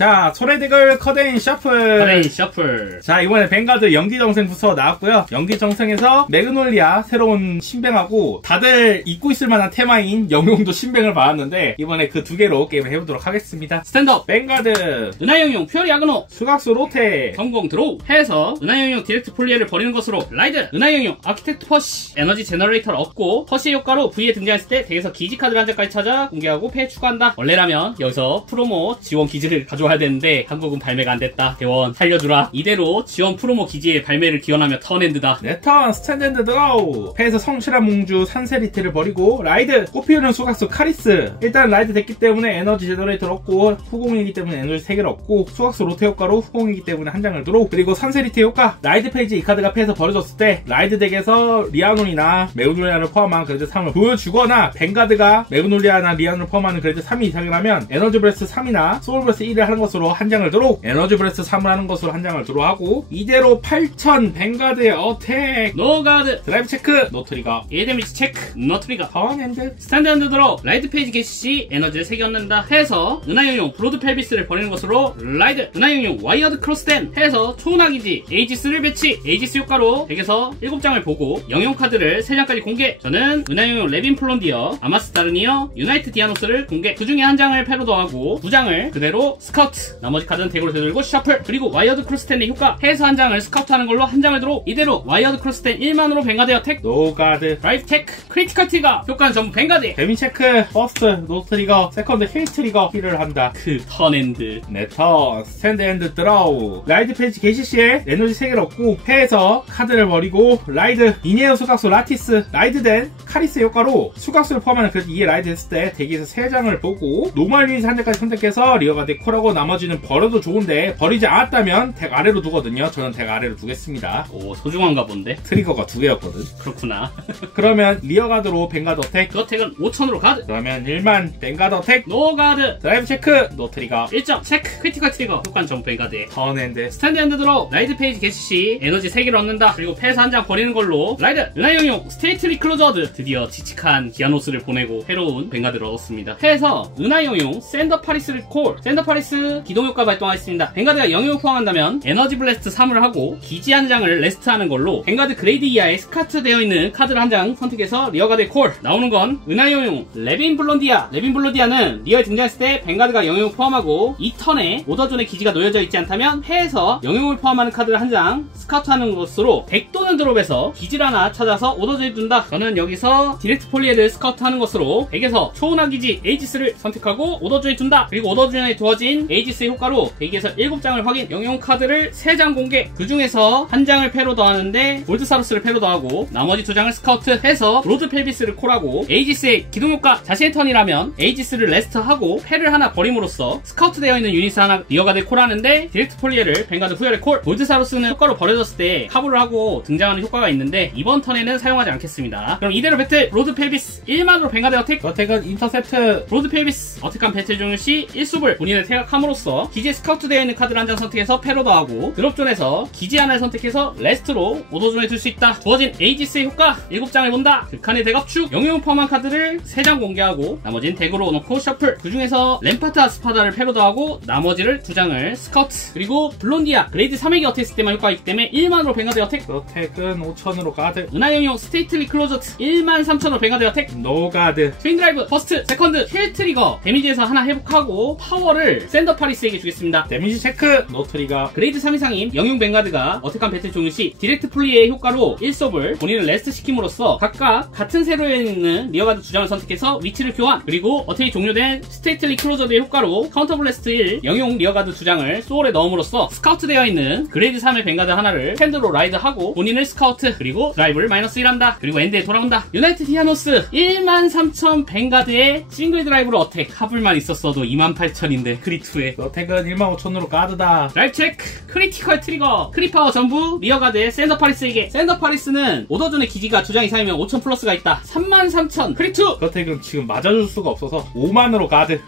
자, 소래대글 커데인 셔플. 커데인 셔플. 자, 이번에 뱅가드 연기정생 부서 나왔고요. 연기정생에서 매그놀리아 새로운 신뱅하고 다들 잊고 있을 만한 테마인 영용도 신뱅을 받았는데 이번에 그 두 개로 게임을 해보도록 하겠습니다. 스탠드업 뱅가드 은하영용 퓨어리 아그노 수각수 로테 성공 드로우 해서 은하영용 디렉트 폴리에를 버리는 것으로 라이드 은하영용 아키텍트 퍼시 에너지 제너레이터를 얻고 퍼시의 효과로 V에 등장했을 때 덱에서 기지 카드 한 장까지 찾아 공개하고 패 추가한다. 원래라면 여기서 프로모 지원 기지를 가져와야 되는데 한국은 발매가 안됐다. 대원 살려주라. 이대로 지원 프로모 기지의 발매를 기원하며 턴엔드다. 네 턴 스탠드 드로우 패에서 성실한 몽주 산세리트를 버리고 라이드 꽃피우는 수각수 카리스. 일단 라이드 됐기 때문에 에너지 제너레이터를 얻고 후공이기 때문에 에너지 3개를 얻고 수각수 로테 효과로 후공이기 때문에 한 장을 들어. 그리고 산세리트 효과 라이드 페이지 이 카드가 패에서 버려졌을 때 라이드 덱에서 리아논이나 매그놀리아를 포함한 그레이드 3을 보여주거나 뱅가드가 매그놀리아나 리아논을 포함하는 그레이드 3이 이상이라면 에너지 브레스 3이나 소울 브레스 1을 하는 것으로 한 장을 들어. 에너지 브레스 3을 하는 것으로 한 장을 들어 하고 이대로 8000 뱅가드의 어택 노가드 드라이브 체크 노트리거 1 데미지 체크 노트리거 턴엔드 스탠드 들어 라이드 페이지 게시 시 에너지를 3개 얻는다 해서 은하영용 브로드 펠비스를 버리는 것으로 라이드 은하영용 와이어드 크로스덴 해서 초은하기지 에이지스를 배치 에이지스 효과로 덱에서 7장을 보고 영용 카드를 3장까지 공개. 저는 은하영용 레빈 플론디어 아마스타르니어 유나이트 디아노스를 공개. 그 중에 한 장을 패로 더하고 2장을 그대로 스카우트 나머지 카드는 덱으로 되돌리고 셔플. 그리고 와이어드 크로스덴의 효과 해서 한 장을 스카우트 하는 걸로 한 장을 들어. 이대로 와이어드 크로스덴 1만으로 뱅가드 어택 노가드 드라이브 테크 크리티컬 트리거 효과는 전부 뱅가드 데미지 체크 퍼스트 노트리거 세컨드 힐 트리거 힐을 한다. 그 턴엔드 네 턴 스탠드 엔드 드로우 라이드 페이지 게시 시에 에너지 3개를 얻고 패에서 카드를 버리고 라이드 이니에어 수각수 라티스 라이드 된 카리스 효과로 수각수를 포함하는 그래도 이에 라이드 했을 때 덱에서 3장을 보고 노멀 유닛 한 장까지 선택해서 리어가드 콜하고 나머지는 버려도 좋은데 버리지 않았다면 덱 아래로 두거든요. 저는 덱 아래로 두겠습니다. 오 소중한가 본데. 트리거가 2개였거든. 그렇구나. 그러면 리어가드로 뱅가드 어택 그 어택은 5000으로 가드. 그러면 1만 뱅가드 어택 노가드 드라이브 체크 노 트리거 1점 체크 크리티컬 트리거 효과는 전부 뱅가드에 턴엔드 스탠드 엔드 들어 라이드 페이지 게시 시 에너지 3개를 얻는다. 그리고 패에서 한 장 버리는 걸로 라이드 은하영용 스테이트리 클로저드 드디어 지칙한 기아노스를 보내고 새로운 뱅가드를 얻었습니다. 패에서 은하영용 샌더 파리스를 콜 샌더 파리스 기동효과 발동하겠습니다. 뱅가드가 영역을 포함한다면 에너지 블래스트 3을 하고 기지 한 장을 레스트하는 걸로 뱅가드 그레이드 이하에 스카트 되어 있는 카드를 한 장 선택해서 리어가드에 콜. 나오는 건 은하영용 레빈 블론디아 레빈 블론디아는 리어에 등장했을 때 뱅가드가 영역을 포함하고 이 턴에 오더존의 기지가 놓여져 있지 않다면 패에서 영역을 포함하는 카드를 한 장 스카우트하는 것으로 덱 또는 드롭에서 기지를 하나 찾아서 오더존에 둔다. 저는 여기서 디렉트 폴리에를 스카우트하는 것으로 덱에서 초은하 기지 에이지스를 선택하고 오더존에 둔다. 그리고 오더존에 두어진 에이지스의 효과로 덱에서 7장을 확인 영용 카드를 3장 공개. 그 중에서 한 장을 패로 더하는데 골드사루스를 패로 더하고 나머지 2장을 스카우트 해서 로드 펠비스를 콜하고 에이지스의 기동효과 자신의 턴이라면 에이지스를 레스트하고 패를 하나 버림으로써 스카우트 되어 있는 유닛을 하나 리어가드에 콜하는데 디렉트 폴리에를 뱅가드 후열에 콜. 골드사루스는 효과로 버려졌을 때 카브를 하고 등장하는 효과가 있는데 이번 턴에는 사용하지 않겠습니다. 그럼 이대로 배틀 로드 펠비스 1만으로 뱅가드 어택 어택은 인터셉트 로드 펠비스 어택한 배틀 종료 시 1숲을 본인의 태각함으로써 기지에 스카우트 되어 있는 카드를 한 장 선택해서 패로 더하고 드롭존에서 기지 하나를 선택해서 레스트로 오더존에 둘 수 있다. 주어진 에이지스의 효과 7장을 본다. 극한의 대갑축 영역을 포함한 카드를 3장 공개하고 나머지는 덱으로 넣고 셔플. 그 중에서 램파트 아스파다를 패로 더하고 나머지를 2장을 스카우트. 그리고 블론디아 그레이드 3획이 어택했을 때만 효과가 있기 때문에 1만으로 뱅가드 어택. 어택은 5000으로 가드 은하영용 스테이트리 클로저트 13000으로 뱅가드 어택. 노가드 트윈 드라이브 퍼스트 세컨드 힐 트리거 데미지에서 하나 회복하고 파워를 샌더 파리스에게 주겠습니다. 데미지 체크 노트리거 그레이드 3 이상인 영용 뱅가드가 어택한 배틀 종료 시 디렉트 플리의 효과로 1섭을 본인을 레스트 시킴으로써 각각 같은 세로에 있는 리어가드 2장을 선택해서 위치를 교환. 그리고 어택이 종료된 스테이트리 클로저드의 효과로 카운터 블래스트 1 영용 리어가드 2장을 소울에 넣음으로써 스카우트 되어 있는 그레이드 3의 뱅가드 하나를 팬드로 라이드하고 본인을 스카우트. 그리고 드라이브를 마이너스 1한다. 그리고 엔드에 돌아온다. 유나이트 디아노스 13000 뱅가드의 싱글 드라이브로 어택. 카불만 있었어도 28000인데 크리2에 어택은 15000으로 가드다. 드라이브 체크 크리티컬 트리거 크리파워 전부 리어가드의 샌더 파리스에게. 샌더 파리스는 오더존의 기지가 2장 이상이면 5000 플러스가 있다. 33000 크리2 어택은 지금 맞아줄 수가 없어서 5만으로 가드.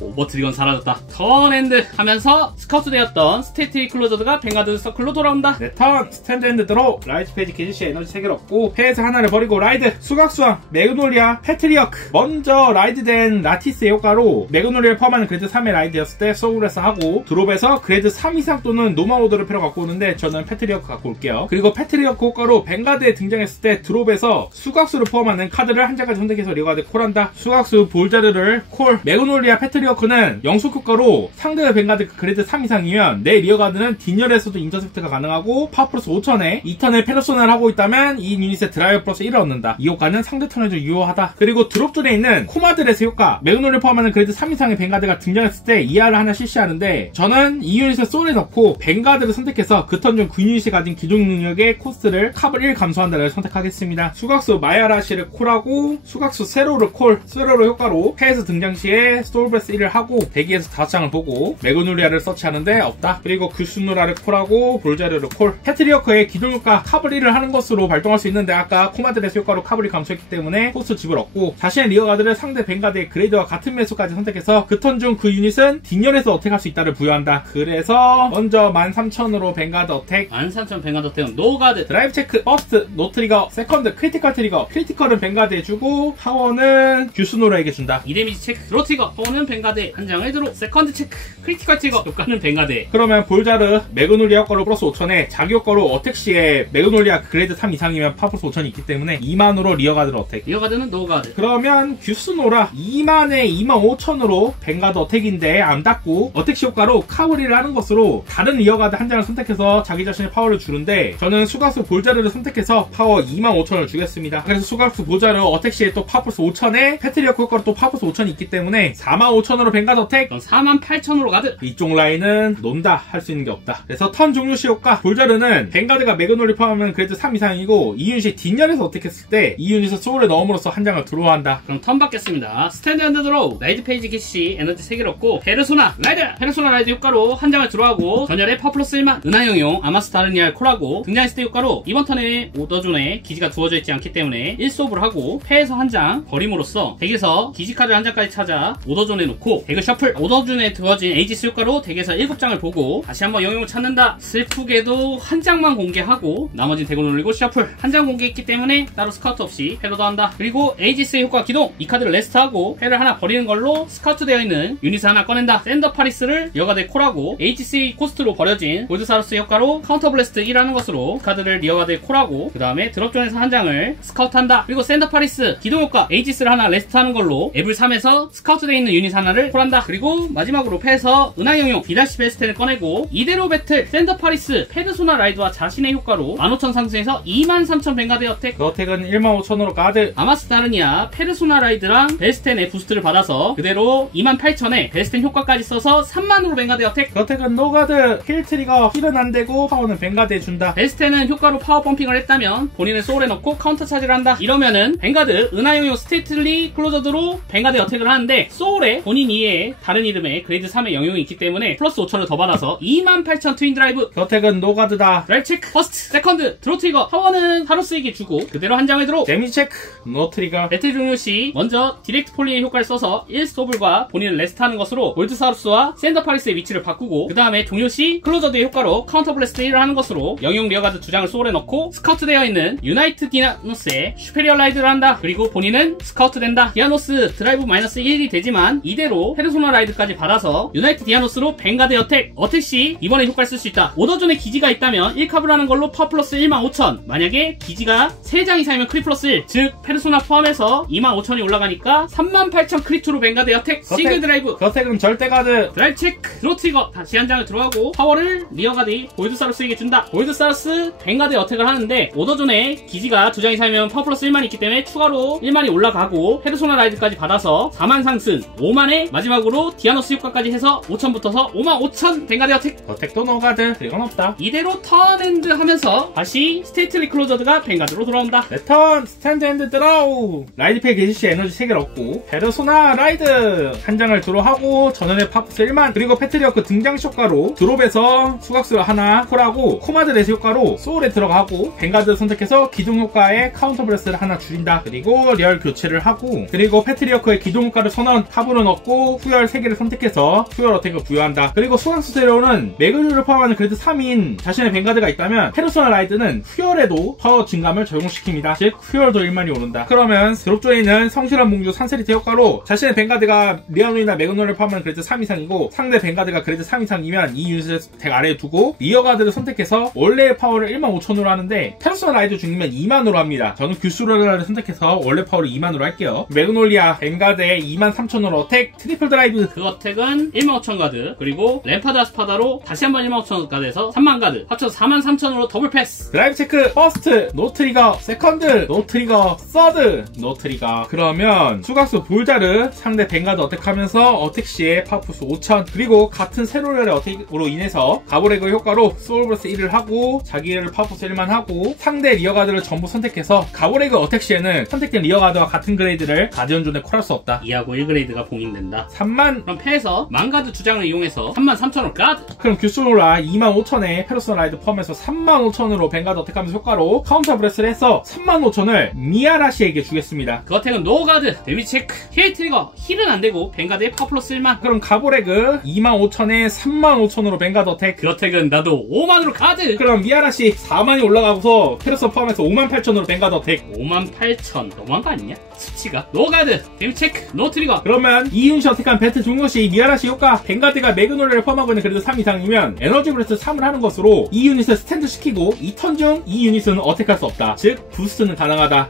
오버 트리건 사라졌다. 턴엔드 하면서 스카우트 되었던 스테이트리 클로저드가 뱅가드 서클로 돌아온다. 네 턴 스탠드 엔드 드로 라이트 페이지 게시시 에너지 3개를 얻고 패에서 하나를 버리고 라이드 수각수왕 매그놀리아 패트리어크. 먼저 라이드 된 라티스의 효과로 매그놀리아를 포함하는 그레이드 3의 라이드였을 때 소울레스 하고 드롭에서 그레이드 3 이상 또는 노멀 오더를 패러 갖고 오는데 저는 패트리어크 갖고 올게요. 그리고 패트리어크 효과로 뱅가드에 등장했을 때 드롭에서 수각수를 포함하는 카드를 한 장까지 선택해서 리어가드 콜한다. 수각수 볼자르를 콜. 매그놀리아 패트리어크는 영속 효과로 상대의 뱅가드 그레이드 3 이상이면 내 리어가드는 뒷열에서도 인터셉트가 가능하고 파워 플러스 5,000에 2턴에 페르소나를 하고 있다면 이 유닛의 드라이브 플러스 1을 얻는다. 이 효과는 상대 턴에도 유효하다. 그리고 드롭존에 있는 코마드레스 효과 매그놀리아 포함하는 그레이드 3 이상의 뱅가드가 등장했을 때 이하를 하나 실시하는데 저는 이 유닛을 소울에 넣고 뱅가드를 선택해서 그 턴 중 그 유닛이 가진 기동 능력의 코스트를 캅을 1 감소한다를 선택하겠습니다. 수각수 마야라시를 콜하고 수각수 세로를 콜. 세로로 효과로 패에서 등장 시에 소울브레스 1을 하고 대기에서 5장을 보고 매그놀리아를 서치하는데 없다. 그리고 규스누라를 콜하고 볼자르를 콜. 패트리어크의 기동 효과 캅을 1을 하는 것으로 발동할 수 있는데 아까 코마드레스 효과로 캅을 1 감소했기 때문에 코스트 집을 얻고 자신의 리어가드를 상대 뱅가드의 그레이드와 같은 매수까지 선택해서 그 턴 중 그 유닛은 뒷열에서 어택할 수 있다를 부여한다. 그래서 먼저 13,000으로 뱅가드 어택 13,000 뱅가드 어택은 노가드 드라이브 체크 퍼스트 노트리거 세컨드 크리티컬 트리거 크리티컬은 뱅가드에 주고 파워는 규스노라에게 준다. 2데미지 체크 드로 트리거 파워는 뱅가드에 한 장을 들어 세컨드 체크 크리티컬 트리거 효과는 뱅가드에. 그러면 볼자르 매그놀리아 효과로 플러스 5,000에 자기 효과로 어택 시에 매그놀리아 그레이드 3 이상이면 파워 플러스 5,000이 있기 때문에 2만으로 리어가드를 어택. 리어가드는 노가드. 그러면 규스노라 2만에 25,000으로 뱅가드 어택인데 안 닿고 어택 시 효과로 카브리를 하는 것으로 다른 리어가드 한 장을 선택해서 자기 자신의 파워를 주는데 저는 수각수 볼자르를 선택해서 파워 25,000을 주겠습니다. 그래서 수각수 볼자르 어택 시에 또 파워 플러스 5,000에 패트리어크 효과로 또 파워 플러스 5,000이 있기 때문에 45,000으로 뱅가드 어택. 그럼 48,000으로 가드. 이쪽 라인은 논다 할 수 있는 게 없다. 그래서 턴 종료 시 효과 볼자르는 뱅가드가 매그놀리 포함하면 그래도 3 이상이고 이 유닛이 뒷열에서 어택했을 때 이 유닛을 소울에 넣음으로써 한 장을 드로우한다. 그럼 턴 받겠습니다. 스탠드 앤드 드로우 라이드 페이지 개시 에너지 3개를 얻고 페르소나 라이드 페르소나 라이드 효과로 한 장을 드로우하고 전열에 파워 플러스 1만 은하영용 아마스타르니알 콜하고 등장했을 때 효과로 이번 턴에 오더존에 기지가 두어져 있지 않기 때문에 1소브를 하고 패에서 한 장 버림으로써 덱에서 기지 카드 한 장까지 찾아 오더존에 놓고 덱을 셔플. 오더존에 두어진 에이지스 효과로 덱에서 7장을 보고 다시 한번 영용을 찾는다. 슬프게도 한 장만 공개하고 나머지는 덱을 올리고 셔플. 한 장 공개했기 때문에 따로 스카우트 없이 패로도 한다. 그리고 에이지스의 효과 기동. 이 카드를 레스트하고 패를 하나 버리는 걸로 스카우트 되어 있는 유닛을 하나 꺼낸다. 샌더 파리스를 리어가드에 콜하고 HC 코스트로 버려진 골드사우루스 효과로 카운터 블래스트 1 하는 것으로 카드를 리어가드에 콜하고 그 다음에 드롭존에서 한 장을 스카우트한다. 그리고 샌더 파리스 기동 효과 HC를 하나 레스트하는 걸로 앱을 3에서 스카우트 되어 있는 유닛 하나를 콜한다. 그리고 마지막으로 패에서 은하영용 비다시 베스텐을 꺼내고 이대로 배틀 샌더 파리스 페르소나 라이드와 자신의 효과로 15,000 상승해서 23,000 뱅가드 어택. 그 어택은 15,000으로 가드. 아마스타르니아 페르소나 라이드랑 베스텐의 부스트를 받아서 그대로 28,000에 베스텐 효과까지 써서 3만으로 뱅가드 어택. 그 어택은 노가드. 힐 트리거 힐은 안 되고 파워는 뱅가드에 준다. 베스텐은 효과로 파워 펌핑을 했다면 본인의 소울에 넣고 카운터 차지를 한다. 이러면은 뱅가드 은하영용 스테이틀리 클로저드로 뱅가드 어택을 하는데 소울에 본인 이외에 다른 이름의 그레이드 3의 영용이 있기 때문에 플러스 5,000을 더 받아서 28,000 트윈 드라이브. 그 어택은 노가드다. 드라이브 체크 퍼스트 세컨드 드로 트리거 파워는 하루 쓰이게 주고 그대로 한 장을 들어. 데미지 체크 노 트리거. 배틀 종료 시 먼저 디렉트 폴리의 효과를 써서 1스토블과 본인을 레스트하는 것으로 골드사우루스와 샌더 파리스의 위치를 바꾸고 그 다음에 종료 시 클로저드의 효과로 카운터 블래스트 1을 하는 것으로 영용 리어가드 2장을 소울에 넣고 스카우트 되어 있는 유나이트 디아노스의 슈페리어 라이드를 한다. 그리고 본인은 스카우트 된다. 디아노스 드라이브 마이너스 1이 되지만 이대로 페르소나 라이드까지 받아서 유나이트 디아노스로 뱅가드 어택. 어택 시 이번에 효과를 쓸 수 있다. 오더존에 기지가 있다면 1컵을 하는 걸로 파워 플러스 15,000. 만약에 기지가 3장 이상이면 크리 플러스 1, 즉 페르소나 포함해서 25,000이 올라가니까 38,000 크리투로 뱅가드 어택. 싱글 드라이브. 그 어택은 절대 가드. 드라이브 체크 드로 트리거. 다시 한 장을 들어가고 파워를 리어가드 골드사우루스에게 준다. 골드사우루스 뱅가드 어택을 하는데 오더존에 기지가 2장 이상이면 파워 플러스 1만이 있기 때문에 추가로 1만이 올라가고 페르소나 라이드까지 받아서 4만 상승 5만에 마지막으로 디아노스 효과까지 해서 5,000 붙어서 55,000 뱅가드 어택. 어택도 노가드. 이건 없다. 이대로 턴엔드 하면서 다시 스테이틀리 클로저드가 뱅가드로 돌아온다. 네, 턴 스탠드 앤드 드로우. 라이드 팩 게시시 에너지 3개를 얻고 페르소나 라이드 한 장을 드로우하고 전원의 파프스 1만. 그리고 패트리어크 등장 효과로 드롭에서 수각수를 하나 콜하고 코마드 레스 효과로 소울에 들어가고 뱅가드 선택해서 기둥 효과에 카운터 브레스를 하나 줄인다. 그리고 리얼 교체를 하고 그리고 패트리어크의 기둥 효과를 선언 탑으로 넣고 후열 3개를 선택해서 후열 어택을 부여한다. 그리고 수강수 세로는 매그류를 포함하는 그래도 3인 자신의 뱅가드가 있다면 페르소나 라이드는 후열에도 파워 증감을 적용시킵니다. 즉 후열도 1만이 오른다. 그러면 드롭존에 있는 성실한 몽주 산세리테 효과로 자신의 뱅가드가 리아노이나 매그놀을 포함하는 그래도 그레이드 3 이상이고 상대 뱅가드가 그레이드 3 이상이면 이 유닛을 덱 아래에 두고 리어가드를 선택해서 원래의 파워를 15,000으로 하는데 페르소나 라이드 중이면 2만으로 합니다. 저는 규슈라를 선택해서 원래 파워를 2만으로 할게요. 매그놀리아 뱅가드에 23,000으로 어택 트리플 드라이브. 그 어택은 15,000 가드, 그리고 램파드 아스파다로 다시 한번 15,000 가드에서 3만 가드, 합쳐서 43,000으로 더블 패스. 드라이브 체크 퍼스트 노 트리거, 세컨드 노 트리거, 서드 노 트리거. 그러면 수각수 볼자르 상대 뱅가드 어택하면서 어택 시에 파워푸스 5,000, 그리고 같은 세로렐의 어택으로 인해서 가보레그 효과로 소울브레스 1을 하고 자기를 파워푸스 1만 하고 상대 리어가드를 전부 선택해서 가보레그 어택 시에는 선택된 리어가드와 같은 그레이드를 가디언존에 콜할 수 없다. 2하고 1그레이드가 봉인된다. 3만. 그럼 패에서 만가드 2장을 이용해서 33,000원 가드. 그럼 규슈로라 25,000에 페르소나 라이드 포함해서 35,000으로 뱅가드 어택하면서 효과로 카운터 브레스를 해서 35,000을 미아라시에게 주겠습니다. 그 어택은 노가드, 데미지 체크, 힐 트리거, 힐은 안되고 뱅가드에 파 플러스 1만. 그럼 가보레그 25,000에 35,000으로 뱅가드 어택. 그 어택은 나도 5만으로 가드. 그럼 미아라시 4만이 올라가고서 페르소 포함해서 58,000으로 뱅가드 어택. 58,000 너무한 거 아니냐? 수치가. 노가드, 데미지 체크, 노 트리거. 그러면 이 유닛이 어택한 배틀 중요시 미아라시 효과 뱅가드가 매그놀레를 포함하고 있는 그래도 3 이상이면 에너지 브레스 3을 하는 것으로 이 유닛을 스탠드 시키고 이 턴 중 이 유닛은 어택할 수 없다. 즉 부스트는 가능하다.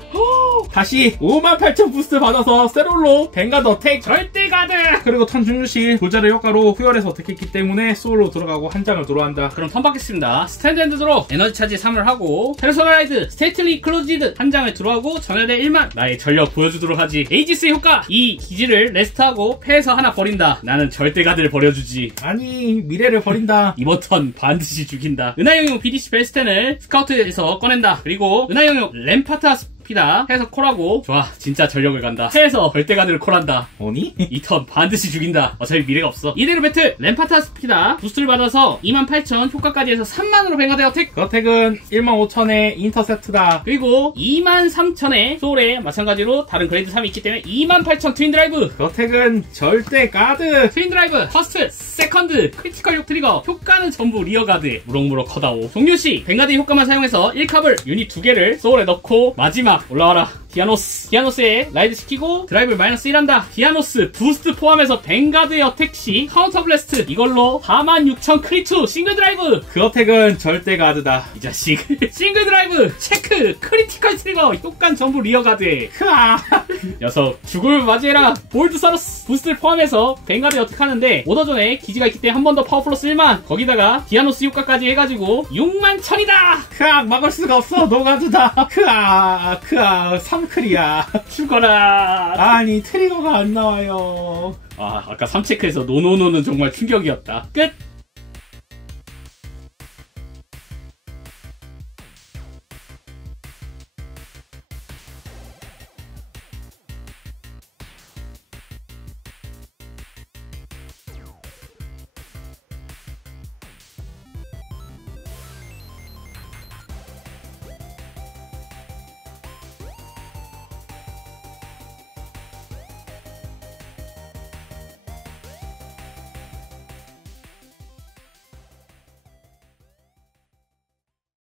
다시 58,000 부스트 받아서 세롤로 뱅가드 어택 절대 가드. 그리고 턴 중류시 볼자르 효과로 후열해서 어택했기 때문에 소울로 들어가고 한 장을 들어간다. 그럼 턴 받겠습니다. 스탠드 앤드 드로 에너지 차지 3을 하고 페르소나 라이드 스테이틀리 클로지드 한 장을 들어가고 전열대 1만. 나의 전력 보여주도록 하지. 에이지스의 효과. 이 기지를 레스트하고 패에서 하나 버린다. 나는 절대 가드를 버려주지. 아니 미래를 버린다. 이번 턴 반드시 죽인다. 은하영용 BDC 벨스텐을 스카우트에서 꺼낸다. 그리고 은하영용 램파타 피다 해서 콜하고. 좋아, 진짜 전력을 간다. 해서 절대가드를 콜한다. 뭐니? 이 턴 반드시 죽인다. 어차피 미래가 없어. 이대로 배틀 램파타 스피다 부스트를 받아서 28,000 효과까지 해서 3만으로 뱅가드 어택. 그 어택은 15,000에 인터셉트다. 그리고 23,000에 소울에 마찬가지로 다른 그레이드 3이 있기 때문에 28,000 트윈 드라이브. 그 어택은 절대 가드. 트윈 드라이브 퍼스트 세컨드 크리티컬 욕 트리거. 효과는 전부 리어가드에 무럭무럭 커다오. 종료시 뱅가드 효과만 사용해서 1컵을 유닛 2개를 소울에 넣고 마지막 올라와라. 디아노스에 라이드 시키고 드라이브를 마이너스 1한다. 디아노스 부스트 포함해서 뱅가드의 어택 시 카운터 블래스트. 이걸로 46,000 크리투 싱글 드라이브. 그 어택은 절대 가드다. 이 자식. 싱글 드라이브 체크 크리티컬 트리거. 효과는 전부 리어가드에. 크아. 녀석 죽음을 맞이해라. 볼드 사러스 부스트를 포함해서 뱅가드에 어택하는데 오더존에 기지가 있기 때문에 한 번 더 파워 플러스 1만. 거기다가 디아노스 효과까지 해가지고 61,000이다. 크아 막을 수가 없어. 노가드다. 크아 3클이야. 죽어라. 아니 트리거가 안 나와요. 아까 3체크에서 노노노는 정말 충격이었다. 끝.